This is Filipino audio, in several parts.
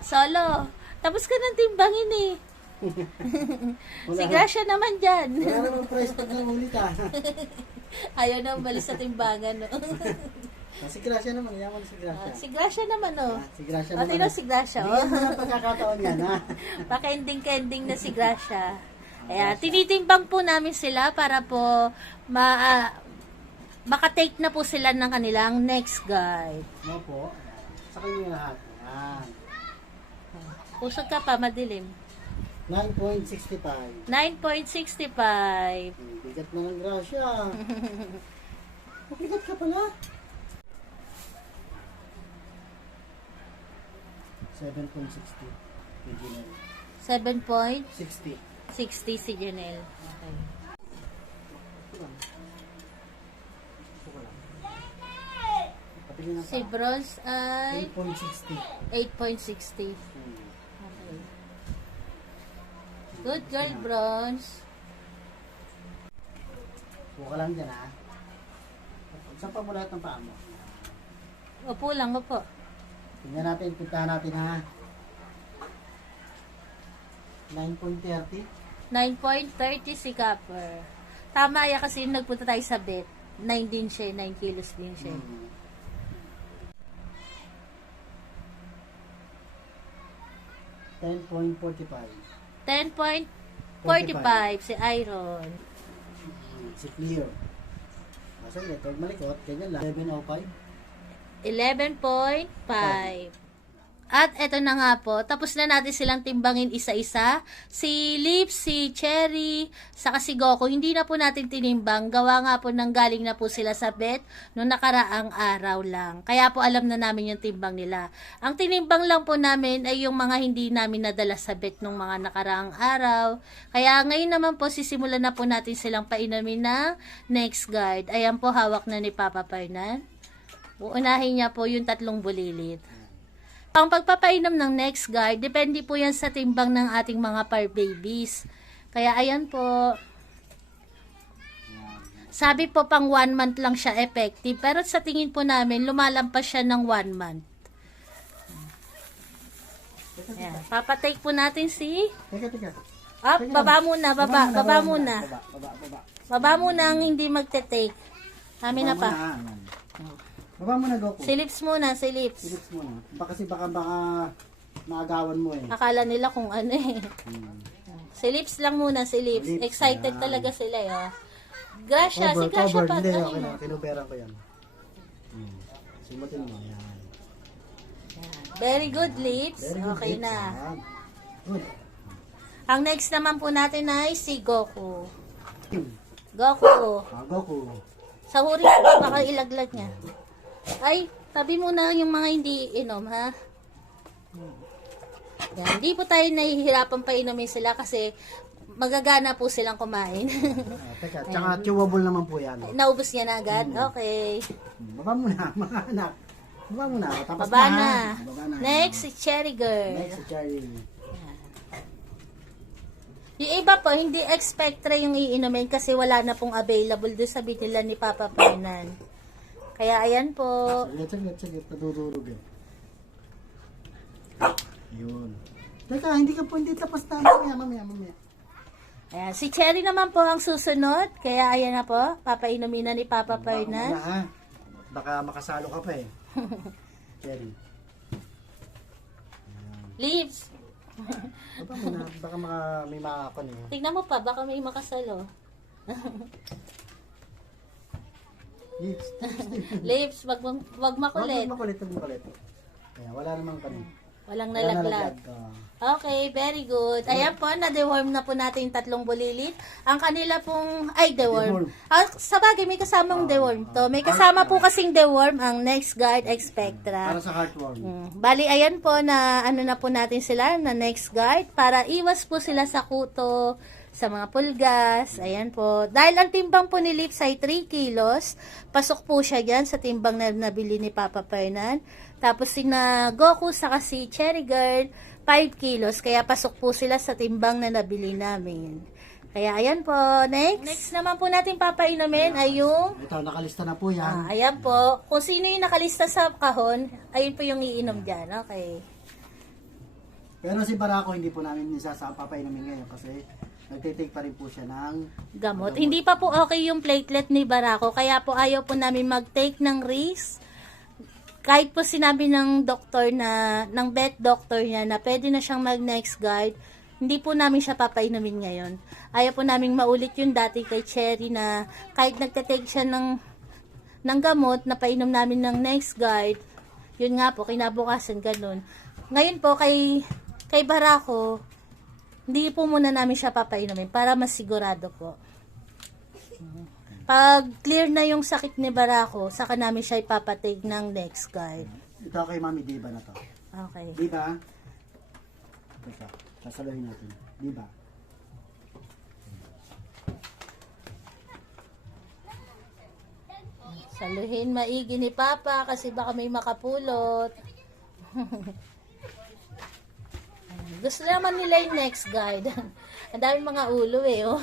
Solo. Tapos ka ng timbangin eh. Si Gracia naman dyan. Wala naman price pag nangulit ah. Ayaw na umalis sa timbangan, no? Si Gracia naman, yaman si Gracia. Si Gracia naman, no? Si Gracia O, naman. tingnan si Gracia, Bigyan oh. mo na pagkakataon yan, ha? Paka-ending-kending na si Gracia. Ayan, tinitimbang po namin sila para po makatake na po sila ng kanilang next guide. Mo po. Sa kanya lahat. Yan. Pusog ka pa, madilim. 9.65. 9.65. Bigat na ng Gracia. Mabigat ka pala. 7.60. Regional. 7.60 60. si Janelle. Okay. Patingin na Si pa. Bronze ay 8.60. 8.60. Okay. Good girl, Bronze. Buka lang dyan, ha? Saan pa mo lahat ng paa mo? Opo lang, opo. Tingnan natin, puntahan natin, ha? 9.30. 9.30 si Copper. Tama ya kasi yung nagpunta tayo sa bet. 9 din siya, 9 kilos din siya. 10.45. 10.45 si Iron. Si Clear. Masa ito, malikot, ganyan lang. 11.05. 11.5. At eto na nga po, tapos na natin silang timbangin isa-isa. Si Lips, si Cherry, saka si Goku, hindi na po natin tinimbang. Gawa nga po nang galing na po sila sa bet noong nakaraang araw lang. Kaya po alam na namin yung timbang nila. Ang tinimbang lang po namin ay yung mga hindi namin nadala sa bet nung mga nakaraang araw. Kaya ngayon naman po, sisimulan na po natin silang painumin ng next guard. Ayan po, hawak na ni Papa Fernan. Uunahin niya po yung 3 bulilit. Ang pagpapainom ng next guard, depende po yan sa timbang ng ating mga par babies. Kaya ayan po. Sabi po pang 1 month lang siya effective. Pero sa tingin po namin, lumalampas siya ng 1 month. Ayan. Papatake po natin si... Teka. Up, baba muna, baba muna. Baba. Baba muna ang hindi magte-take. Kami na pa. Baba mo na, Goku. Si Lips muna, si Lips. Silip mo na. Baka maagawan mo eh. Akala nila kung ano eh. Si Lips lang muna, si Lips. Lips, Excited yan. talaga sila eh. Oh. Gracia, si Gracia pa. Hindi, Ay, okay no. na. Kinuberan ko yan. Simutin mo. Yan. Very good, Lips. Very good, Okay Lips. na. Yan. Good. Ang next naman po natin ay si Goku. Goku. Goku. Sa huri ko, baka ilaglag niya. Ay, tabi muna yung mga hindi inom, ha? Yan. Hindi po tayo nahihirapan pa inumin sila kasi magagana po silang kumain. Teka, tsaka chewable naman po yan. Naubos niya na agad? Okay. Baba mo na, mga anak. Baba mo na. Tapos Baba na. na. Baba na. Next, si Cherry Girl. Next si Cherry. Yung iba po, hindi expectra yung iinumin kasi wala na pong available doon sa binila ni Papa Fernan. Kaya ayan po. Saglit. Nadudurog eh. Yun. Teka, hindi tapos na. Mamaya. Ayan, si Cherry naman po ang susunod. Kaya ayan na po, papainumin na ni Papa Fernan. Baka, ha? Baka makasalo ka pa eh. Cherry. Leaves. Baba mo na. Baka may makakon eh. Tignan mo pa, baka may makasalo. Lips. Leaves, wag makulit. Huwag makulit. Kaya wala namang kanin. Walang nalaglag. Okay, very good. Ayan po, na-deworm na po natin yung 3 bulilit. Ang kanila pong, deworm. Sa bagay, may kasamang deworm to. May kasama po kasing deworm ang Next Guard Expectra. Para sa heartworm. Bali, ayan po na ano na po natin sila na Next Guard para iwas po sila sa kuto, sa mga pulgas. Ayan po. Dahil ang timbang po ni Lips ay 3 kilos, pasok po siya dyan sa timbang na nabili ni Papa Fernan. Tapos si Goku saka si Cherry Girl, 5 kilos. Kaya pasok po sila sa timbang na nabili namin. Kaya ayan po, next naman po natin papainumin ay yung Ito, nakalista na po yan. ayan po. Kung sino yung nakalista sa kahon, ayun po yung iinom dyan. Okay. Pero si Barako, hindi po namin papainumin ngayon kasi nagtitake pa rin po siya ng Gamot. Hindi pa po okay yung platelet ni Barako. Kaya po ayaw po namin mag-take ng risk. Kahit po sinabi ng doktor na, ng vet doctor niya na pwede na siyang mag-next guard, hindi po namin siya papainumin ngayon. Ayaw po namin maulit yung dati kay Cherry na kahit nagtatake siya ng gamot na painom namin ng next guard, yun nga po, kinabukasan ganun. Ngayon po, kay Barako, hindi po muna namin siya papainumin para mas sigurado po. Pag clear na yung sakit ni Barako, saka namin siya ipapatake ng next guard. Ito kay Mami Diba na to. Okay. Diba? Teka, sasaluhin natin. Diba? Saluhin maigi ni Papa kasi baka may makapulot. Gusto naman nila yung next guide. Ang dami mga ulo eh. Oh.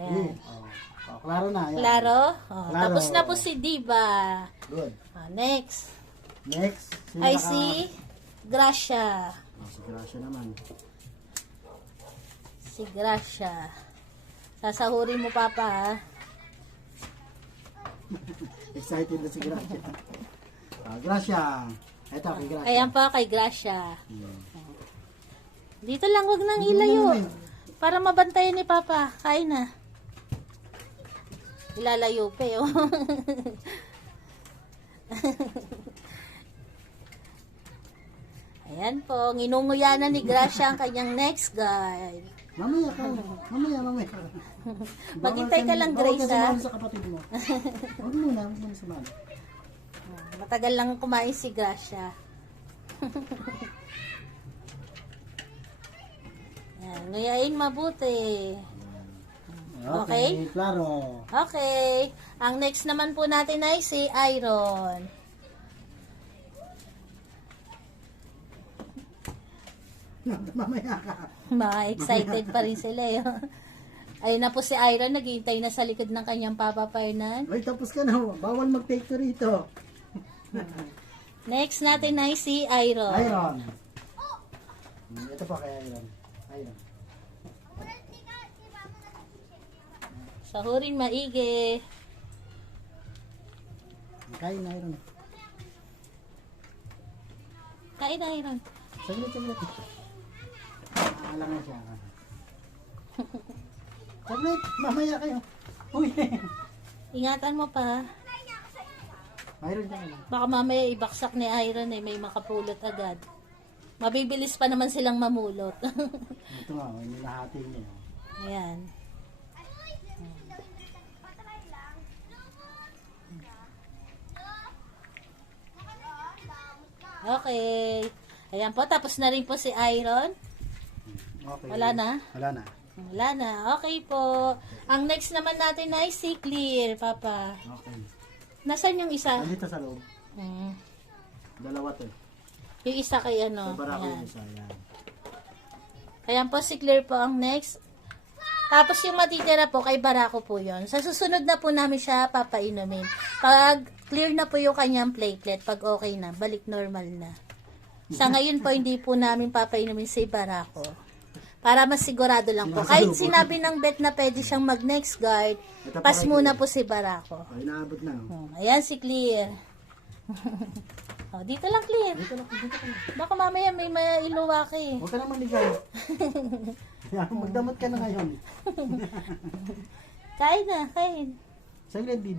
Ayan. Klaro na. Ayan. Klaro? Oh, Klaro. tapos na po si Diba. Good. Next. Next. Sino Ay naka- si Gracia. Si Gracia naman. Si Gracia. Sasahurin mo Papa ha. Excited na si Gracia. Gracia. Ito kay Gracia. Ayan pa kay Gracia. Dito lang, wag nang Hindi ilayo. naman Para mabantayan ni Papa. Kain na. Ilalayo pa eh. Oh. Ayan po, nginunguya na ni Gracia ang kanyang next guide. Mamaya ka. Mamaya. Maghintay ka lang, Grace, ha? Bawal ka sa kapatid mo. Huwag muna sumali. Matagal lang kumain si Gracia. Ayan, nguyain mabuti. Okay? Klaro. Okay. Ang next naman po natin ay si Iron. Mamaya ka. Mga excited pa rin sila. Eh. Ayun na po si Iron, naghihintay na sa likod ng kanyang Papa Fernan. Ay, tapos ka na. Bawal mag-take to rito. Next natin ay si Iron. Iron. Ito pa kay Iron. Iron. Sahurin maigi. Kain na Iron. Kain Iron. Saglit. Alam na siya. Saglit. Mamaya kayo. Uy. Ingatan mo pa. Iron ka na. Baka mamaya ibaksak ni Iron eh, may makapulot agad. Mabibilis pa naman silang mamulot. Ito nga, nilahati niya. Ayan. Okay. Ayan po, tapos na rin po si Iron. Okay. Wala na? Wala na. Wala na. Okay po. Ang next naman natin ay si Clear, Papa. Okay. Nasaan yung isa? Andito sa loob. Hmm. Dalawa to. Yung isa kay Sa ano. barako Ayan. yung isa. Yan. Ayan po, si Clear po ang next. Tapos yung matitira po, kay Barako po yon. Sa susunod na po namin siya papainumin. Pag clear na po yung kanyang platelet, pag okay na, balik normal na. Sa ngayon po, hindi po namin papainumin si Barako. Para mas sigurado lang po. Kahit sinabi ng vet na pwede siyang mag-next guard, pas muna po si Barako. Ay, naabot na. Ayan si Clear. Oh, dito lang Clear. Dito na. Baka mamaya may mailuwa ka eh. Huwag ka naman ligay. Magdamot ka na ngayon. Kain na, kain. Saglit din.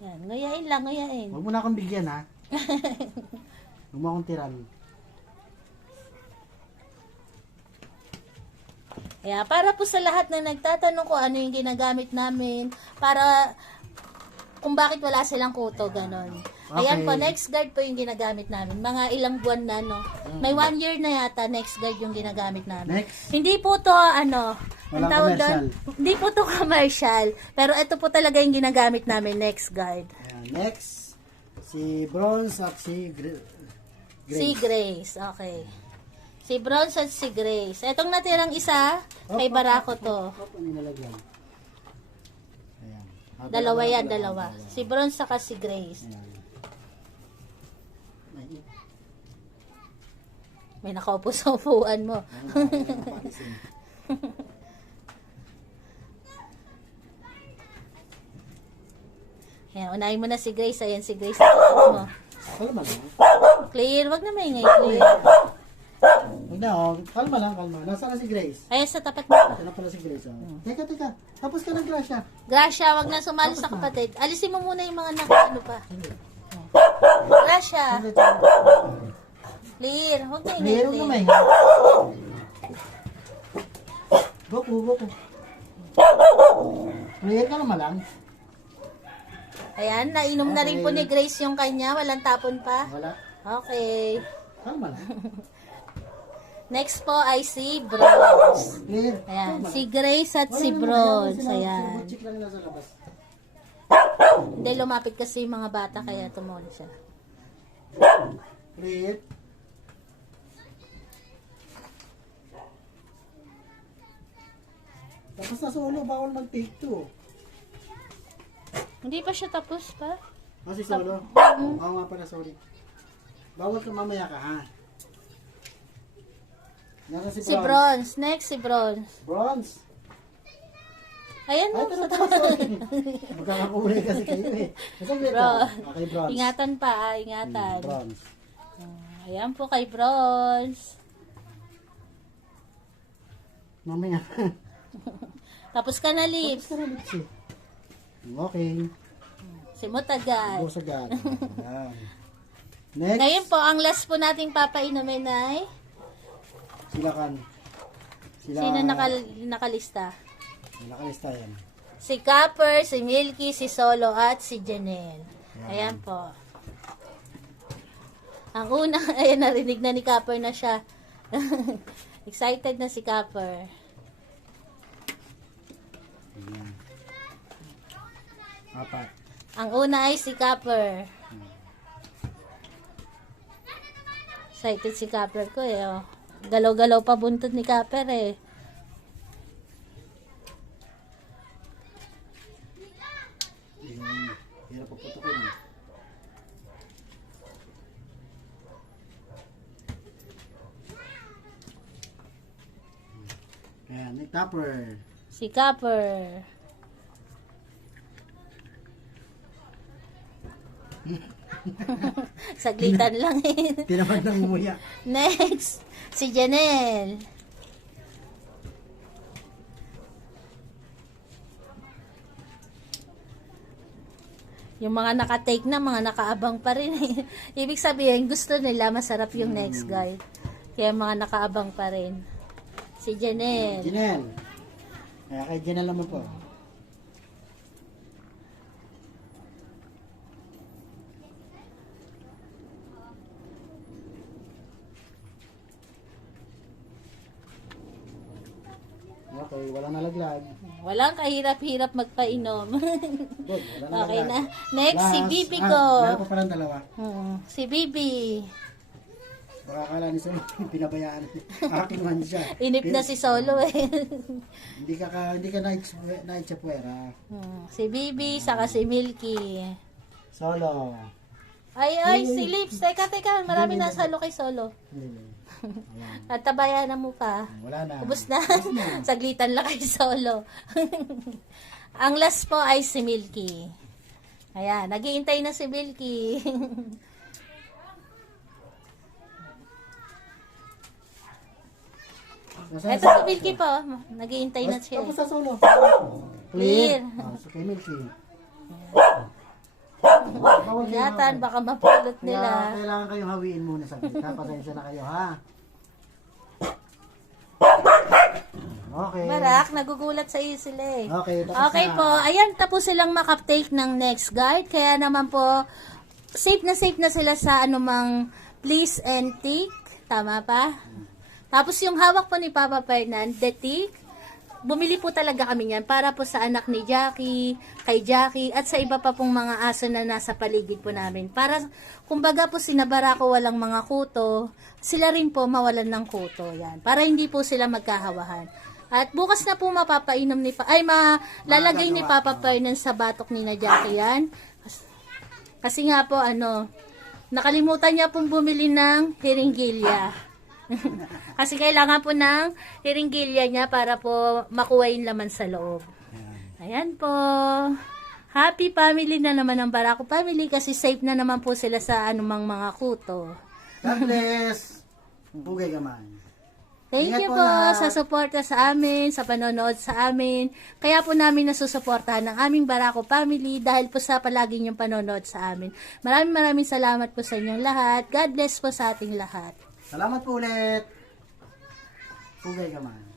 Yan, nguyain lang, nguyain. Huwag mo na akong bigyan ha. Huwag mo akong tiran. Kaya para po sa lahat na nagtatanong ko ano yung ginagamit namin, para kung bakit wala silang kuto, ganon. Ayan Okay. po, next guard po yung ginagamit namin. Mga ilang buwan na, no? May 1 year na yata, next guard yung ginagamit namin. Next. Hindi po to, ano, ang Walang tawag commercial. doon, hindi po to commercial. Pero ito po talaga yung ginagamit namin, next guard. Ayan, next. Si Bronze at si Grace. Si Grace, okay. Si Si Bronze at si Grace. Etong natirang isa, kay Barako to. Opo, nilalagyan. Ayan. Dalawa yan, dalawa. Si Bronze saka si Grace. Ayan. Ay, May nakaupo sa upuan mo. paalisin. Ayan, unahin mo na si Grace. Ayan si Grace. Mo. Kalma lang. Clear, wag na maingay. Clear. Huwag na, oh. Kalma lang, kalma. Nasaan na si Grace? Ayan sa tapat mo. Ito na pala si Grace. Oh. Teka. Tapos ka ng Gracia. Gracia, wag na sumali sa kapatid. Alisin mo muna yung mga ano pa. Gracia, clear. Huwag na ingay. Meron na may. Goku. Clear ka naman lang. Ayan, nainom na rin po ni Grace yung kanya. Walang tapon pa. Wala. Okay. Kalma lang. Next po ay si Bronze. Clear. Ayan, Kalma si lang. Grace at si Wala naman, Bronze. sila- Ayan. sila check lang nila sa labas. Hindi, lumapit kasi yung mga bata kaya tumulong siya. Clear. Tapos na solo, bawal mag-take 2. Hindi pa siya tapos pa. Si solo? Oo nga pala, sorry. Bawal ka mamaya ka, ha? Nasa Si Bronze. Next, si Bronze. Bronze. Ayan Ay, na. pero tapos, sorry. Magkakakulay kasi kayo eh. Kasi Bronze. Okay, bronze. Ingatan pa, ingatan. Bronze. Ayan po kay Bronze. Mamaya. Tapos ka na, Tapos Lips. ka na, Lipsy. Okay. Si Mutagal. Boss agad. Ayan. Next. Ngayon po, ang last po nating papainumin ay Sila kan. sino nakalista? Nakalista yan. Si Copper, si Milky, si Solo, at si Janelle. Ayan po. Ang una, ayan, narinig na ni Copper na siya. Excited na si Copper. Ayan. 4. Ang una ay si Copper. Excited si Copper ko eh. Oh. Galaw-galaw pa buntot ni Copper eh. Hirap paputukin. Ayan, topper. Si Copper. Saglitan lang eh. Tinamad ng umuya. Next, si Janelle. Yung mga naka-take na, mga nakaabang pa rin. Ibig sabihin, gusto nila masarap yung next guide. Kaya mga nakaabang pa rin. Si Janelle. Janelle. Kaya kay Janelle naman po. Okay, walang nalaglag. Walang kahirap-hirap magpainom. Good, wala Okay nalaglag. na. Next, si Bibi ko. Meron pa palang dalawa. Si Bibi. Baka akala ni Solo, pinabayaan. Akin man siya. Inip na si Solo eh. Hindi ka night chapwera. Si Bibi, saka si Milky. Solo. Ay, si Lips. Teka. Marami na salo kay Solo. Ayan. At tabayanan mo pa. Wala na. Ubus na. Saglitan lang kay Solo. Ang last po ay si Milky. Ayan, naghihintay na si Milky. Eto si Milky po. Naghihintay na siya. Tapos sa Solo. Clear. So kay Milky. Ingatan, baka mapulot nila. Kailangan kayong hawiin muna sa kita. Pasensya na kayo, ha? Okay. Barak, nagugulat sa iyo sila eh. Okay, tapos Okay na. po, ayan, tapos silang makaptake ng next guide. Kaya naman po, safe na sila sa anumang please and take. Tama pa? Tapos yung hawak po ni Papa Fernan, the tick. bumili po talaga kami niyan para po sa anak ni Jackie, kay Jackie, at sa iba pa pong mga aso na nasa paligid po namin. Para, kumbaga po sinabara ko walang mga kuto, sila rin po mawalan ng kuto. Yan. Para hindi po sila magkahawahan. At bukas na po mapapainom ni lalagay ni Papa Fernan sa batok ni na Jackie yan. Kasi nga po, nakalimutan niya pong bumili ng hiringgilya. Kasi kailangan po ng hiringgilya niya para po makuha yung laman sa loob. Ayan po. Happy family na naman ang Barako family kasi safe na naman po sila sa anumang mga kuto. God bless. Bugay gaman. Thank Ingat you po po lahat. sa suporta sa amin, sa panonood sa amin. Kaya po namin nasusuportahan ang aming Barako family dahil po sa palagi niyong panonood sa amin. Maraming salamat po sa inyong lahat. God bless po sa ating lahat. Salamat po ulit. Bugay gaman.